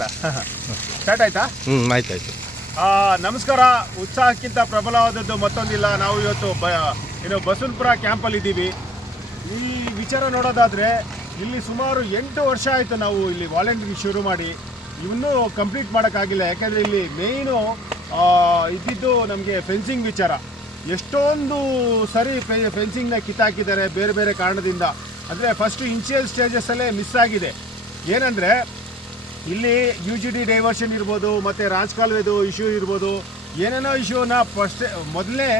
ಕಡೆ ಸ್ಟಾರ್ಟ್ ಆಯ್ತಾ? ಆಯ್ತಾಯ್ತು. ನಮಸ್ಕಾರ. ಉತ್ಸಾಹಕ್ಕಿಂತ ಪ್ರಬಲವಾದದ್ದು ಮತ್ತೊಂದಿಲ್ಲ. ನಾವು ಇವತ್ತು ಬಸವನಪುರ ಕ್ಯಾಂಪಲ್ಲಿ ಇದ್ದೀವಿ. ಈ ವಿಚಾರ ನೋಡೋದಾದರೆ ಇಲ್ಲಿ ಸುಮಾರು 8 ವರ್ಷ ಆಯಿತು ನಾವು ಇಲ್ಲಿ ವಾಲಂಟಿಯರಿಂಗ್ ಶುರು ಮಾಡಿ. ಇನ್ನೂ ಕಂಪ್ಲೀಟ್ ಮಾಡೋಕ್ಕಾಗಿಲ್ಲ. ಯಾಕೆಂದರೆ ಇಲ್ಲಿ ಮೇಯ್ನು ಇದ್ದಿದ್ದು ನಮಗೆ ಫೆನ್ಸಿಂಗ್ ವಿಚಾರ. ಎಷ್ಟೊಂದು ಸರಿ ಫೆನ್ಸಿಂಗ್ನ ಕಿತ್ತಾಕಿದ್ದಾರೆ ಬೇರೆ ಬೇರೆ ಕಾರಣದಿಂದ. ಅಂದರೆ ಫಸ್ಟು ಇನಿಷಿಯಲ್ ಸ್ಟೇಜಸ್ಸಲ್ಲೇ ಮಿಸ್ ಆಗಿದೆ. ಏನಂದರೆ ಇಲ್ಲಿ UGD ಡೈವರ್ಷನ್ ಇರ್ಬೋದು, ಮತ್ತು ರಾಜಕಾಲುವೆದು ಇಶ್ಯೂ ಇರ್ಬೋದು, ಏನೇನೋ ಇಶ್ಯೂನ ಮೊದಲೇ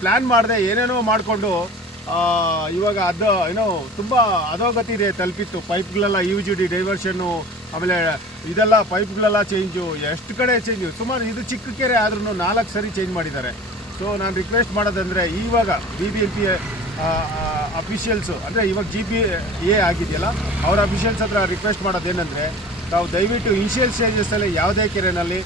ಪ್ಲ್ಯಾನ್ ಮಾಡದೆ ಏನೇನೋ ಮಾಡಿಕೊಂಡು ಇವಾಗ ತುಂಬ ಅಧೋಗತಿ ತಲುಪಿತ್ತು. ಪೈಪ್ಗಳೆಲ್ಲ UGD ಡೈವರ್ಷನ್ನು, ಆಮೇಲೆ ಇದೆಲ್ಲ ಪೈಪ್ಗಳೆಲ್ಲ ಚೇಂಜು, ಎಷ್ಟು ಕಡೆ ಚೇಂಜು. ಸುಮಾರು ಇದು ಚಿಕ್ಕ ಕೆರೆ ಆದ್ರೂ 4 ಸರಿ ಚೇಂಜ್ ಮಾಡಿದ್ದಾರೆ. ಸೊ ನಾನು ರಿಕ್ವೆಸ್ಟ್ ಮಾಡೋದಂದರೆ ಇವಾಗ BBMP ಅಫಿಷಿಯಲ್ಸು, ಅಂದರೆ ಇವಾಗ GPA ಆಗಿದೆಯಲ್ಲ, ಅವ್ರ ಅಫಿಷಿಯಲ್ಸ್ ಹತ್ರ ರಿಕ್ವೆಸ್ಟ್ ಮಾಡೋದೇನೆಂದರೆ, ತಾವು ದಯವಿಟ್ಟು ಇನಿಷಿಯಲ್ ಸ್ಟೇಜಸ್ಸಲ್ಲಿ ಯಾವುದೇ ಕೆರೆಯಲ್ಲಿ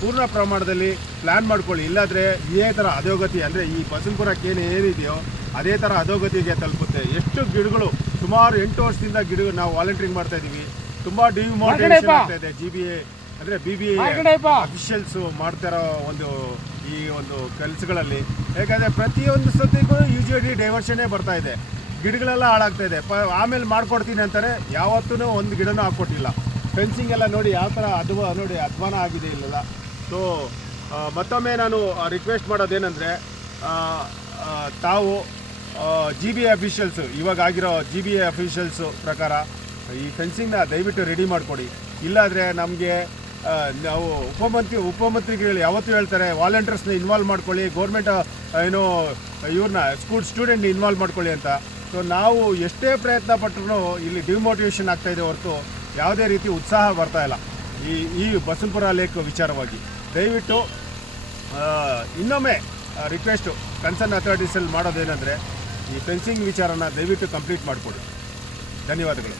ಪೂರ್ಣ ಪ್ರಮಾಣದಲ್ಲಿ ಪ್ಲ್ಯಾನ್ ಮಾಡ್ಕೊಳ್ಳಿ. ಇಲ್ಲಾಂದರೆ ಇದೇ ಥರ ಅಧೋಗತಿ, ಅಂದರೆ ಈ ಬಸವನಪುರಕ್ಕೆ ಏನಿದೆಯೋ ಅದೇ ಥರ ಅಧೋಗತಿಗೆ ತಲುಪುತ್ತೆ. ಎಷ್ಟು ಗಿಡಗಳು ಸುಮಾರು 8 ವರ್ಷದಿಂದ ನಾವು ವಾಲಂಟಿಯರಿಂಗ್ ಮಾಡ್ತಾಯಿದ್ದೀವಿ. ತುಂಬ ಡಿಮೋಟಿವೇಷನ್ ಆಗ್ತಾಯಿದೆ. GBA ಅಂದರೆ BBA ಅಫಿಷಿಯಲ್ಸು ಮಾಡ್ತಾರೋ ಈ ಒಂದು ಕೆಲಸಗಳಲ್ಲಿ. ಯಾಕಂದರೆ ಪ್ರತಿಯೊಂದು ಸತಿಗೂ UGD ಡೈವರ್ಷನ್ನೇ ಬರ್ತಾ ಇದೆ, ಗಿಡಗಳೆಲ್ಲ ಹಾಳಾಗ್ತಾ ಇದೆ. ಆಮೇಲೆ ಮಾಡ್ಕೊಡ್ತೀನಿ ಅಂತಾರೆ, ಯಾವತ್ತೂ ಒಂದು ಗಿಡನೂ ಹಾಕ್ಕೊಟ್ಟಿಲ್ಲ. ಫೆನ್ಸಿಂಗ್ ಎಲ್ಲ ನೋಡಿ ಯಾವ ಥರ ನೋಡಿ ಅಧ್ವಾನ ಆಗಿದೆ ಇಲ್ಲೆಲ್ಲ. ಸೊ ಮತ್ತೊಮ್ಮೆ ನಾನು ರಿಕ್ವೆಸ್ಟ್ ಮಾಡೋದೇನೆಂದರೆ, ತಾವು GBA ಅಫಿಷಿಯಲ್ಸು, ಇವಾಗ ಆಗಿರೋ GBA ಅಫಿಷಿಯಲ್ಸು ಪ್ರಕಾರ ಈ ಫೆನ್ಸಿಂಗ್ನ ದಯವಿಟ್ಟು ರೆಡಿ ಮಾಡಿಕೊಡಿ. ಇಲ್ಲಾಂದರೆ ನಮಗೆ ನಾವು ಉಪಮಂತ್ರಿಗಳು ಯಾವತ್ತೂ ಹೇಳ್ತಾರೆ ವಾಲಂಟಿಯರ್ಸ್ನ ಇನ್ವಾಲ್ವ್ ಮಾಡ್ಕೊಳ್ಳಿ, ಗೌರ್ಮೆಂಟ್ ಇವ್ರನ್ನ ಸ್ಟೂಡೆಂಟ್ನ ಇನ್ವಾಲ್ವ್ ಮಾಡ್ಕೊಳ್ಳಿ ಅಂತ. ಸೊ ನಾವು ಎಷ್ಟೇ ಪ್ರಯತ್ನ ಪಟ್ಟರೂ ಇಲ್ಲಿ ಡಿಮೋಟಿವೇಷನ್ ಆಗ್ತಾಯಿದೆ ಹೊರತು ಯಾವುದೇ ರೀತಿ ಉತ್ಸಾಹ ಬರ್ತಾಯಿಲ್ಲ ಈ ಬಸವನಪುರ ಲೇಕ್ ವಿಚಾರವಾಗಿ. ದಯವಿಟ್ಟು ಇನ್ನೊಮ್ಮೆ ರಿಕ್ವೆಸ್ಟು ಕನ್ಸರ್ನ್ ಅಥಾರಿಟೀಸಲ್ಲಿ ಮಾಡೋದೇನೆಂದರೆ, ಈ ಫೆನ್ಸಿಂಗ್ ವಿಚಾರನ ದಯವಿಟ್ಟು ಕಂಪ್ಲೀಟ್ ಮಾಡಿಕೊಡಿ. ಧನ್ಯವಾದಗಳು.